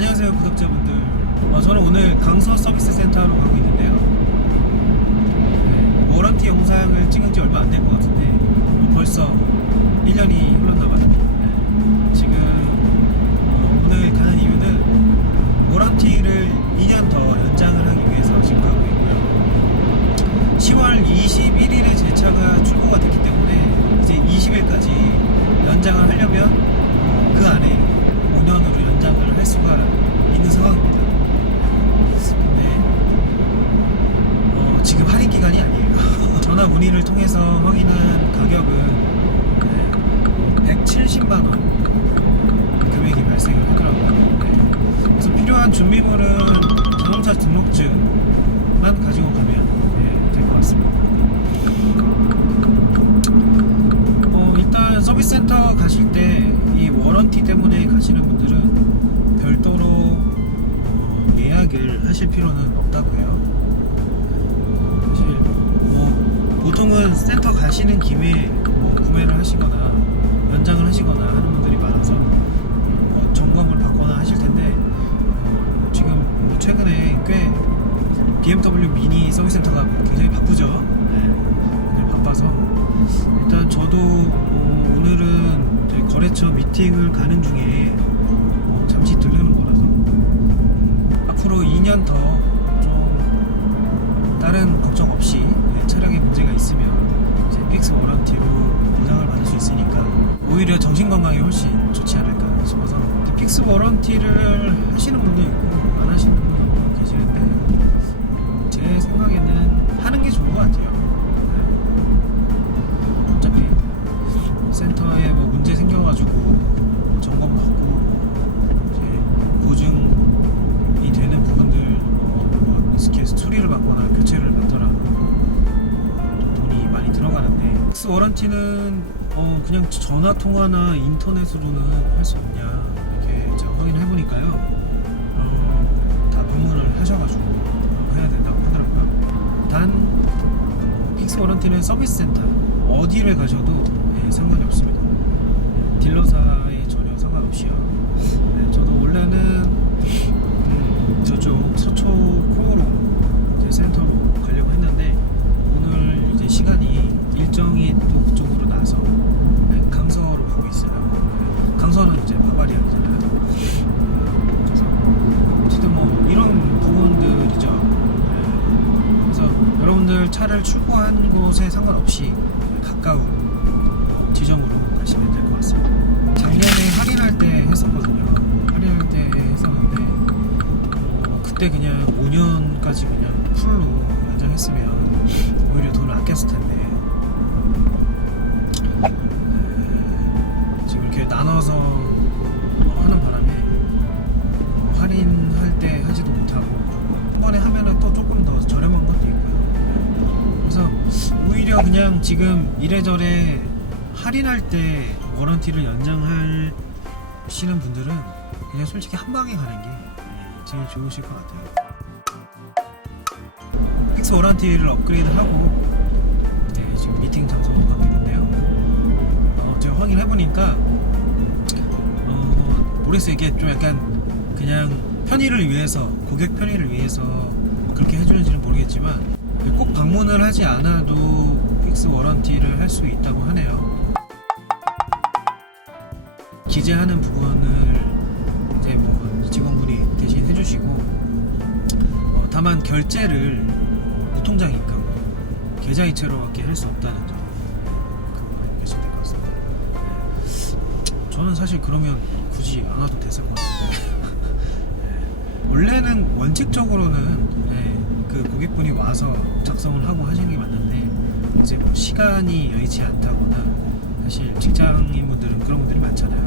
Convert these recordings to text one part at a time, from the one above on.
안녕하세요 구독자분들. 어, 저는 오늘 강서 서비스 센터로 가고 있는데요. 네, 워런티 영상을 찍은 지 얼마 안 된 것 같은데 뭐 벌써 1년이 흘렀나 봐요. 네, 지금 어, 오늘 가는 이유는 워런티를 2년 더 연장을 하기 위해서 지금 가고 있고요. 10월 21일에 제 차가 출고가 문의를 통해서 확인한 가격은 네, 170만 원 금액이 발생을 하더라고요. 네. 그래서 필요한 준비물은 자동차 등록증만 가지고 가면 네, 될것 같습니다. 어, 일단 서비스 센터 가실 때 이 워런티 때문에 가시는 분들은 별도로 어, 예약을 하실 필요는 없다고 해요. 보통은 센터 가시는 김에 뭐 구매를 하시거나 연장을 하시거나 하는 분들이 많아서 뭐 점검을 받거나 하실 텐데 어, 지금 뭐 최근에 꽤 BMW 미니 서비스 센터가 굉장히 바쁘죠. 네, 바빠서. 일단 저도 어, 오늘은 거래처 미팅을 가는 중에 어, 잠시 들르는 거라서. 앞으로 2년 더 좀 다른 걱정 없이 픽스 워런티로 보장을 받을 수 있으니까 오히려 정신 건강에 훨씬 좋지 않을까 싶어서 픽스 워런티를 하시는 분도 있고 픽스 워런티는 어, 그냥 전화 통화나 인터넷으로는 할 수 없냐 이렇게 제가 확인해 보니까요. 어, 다 방문을 하셔가지고 해야 된다고 하더라고요. 단 픽스 워런티는 서비스 센터 어디를 가셔도 예, 상관이 없습니다. 딜러사에 전혀 상관없이요 차를 출고한 곳에 상관없이 가까운 어, 지점으로 가시면 될 것 같습니다. 작년에 할인할 때 했었거든요. 할인할 때 했었는데 어, 그때 그냥 5년까지 그냥 풀로 연장했으면 오히려 돈을 아꼈을 텐데 에, 지금 이렇게 나눠서 오히려 그냥 지금 이래저래 할인할 때 워런티를 연장하시는 분들은 그냥 솔직히 한 방에 가는 게 예, 제일 좋으실 것 같아요. 픽스 워런티를 업그레이드하고 네, 지금 미팅 장소로 가고 있는데요. 어, 제가 확인해 보니까 어, 모르겠어요. 이게 좀 약간 그냥 편의를 위해서 고객 편의를 위해서 그렇게 해주는지는 모르겠지만 꼭 방문을 하지 않아도 픽스 워런티를 할 수 있다고 하네요. 기재하는 부분을 이제 뭐 직원분이 대신 해주시고 어, 다만 결제를 무통장 입금 계좌 이체로밖에 할 수 없다는 점 그거 알고 계시면 될 것 같습니다. 네. 저는 사실 그러면 굳이 안 와도 됐을 것 같은데 네. 원래는 원칙적으로는 네, 그 고객분이 와서 작성을 하고 하시는 게 맞는데 이제 뭐 시간이 여의치 않다거나 사실 직장인분들은 그런 분들이 많잖아요.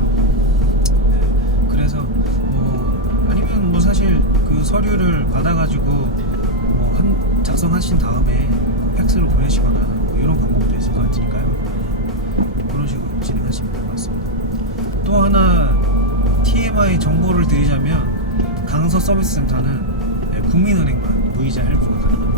네, 그래서 뭐 아니면 뭐 사실 그 서류를 받아가지고 뭐 한 작성하신 다음에 팩스로 보내시거나 뭐 이런 방법도 있을 것 같으니까요. 그런 식으로 진행하시면 될 것 같습니다. 또 하나 TMI 정보를 드리자면 강서 서비스 센터는 네, 국민은행만 무이자 할부가 가능합니다.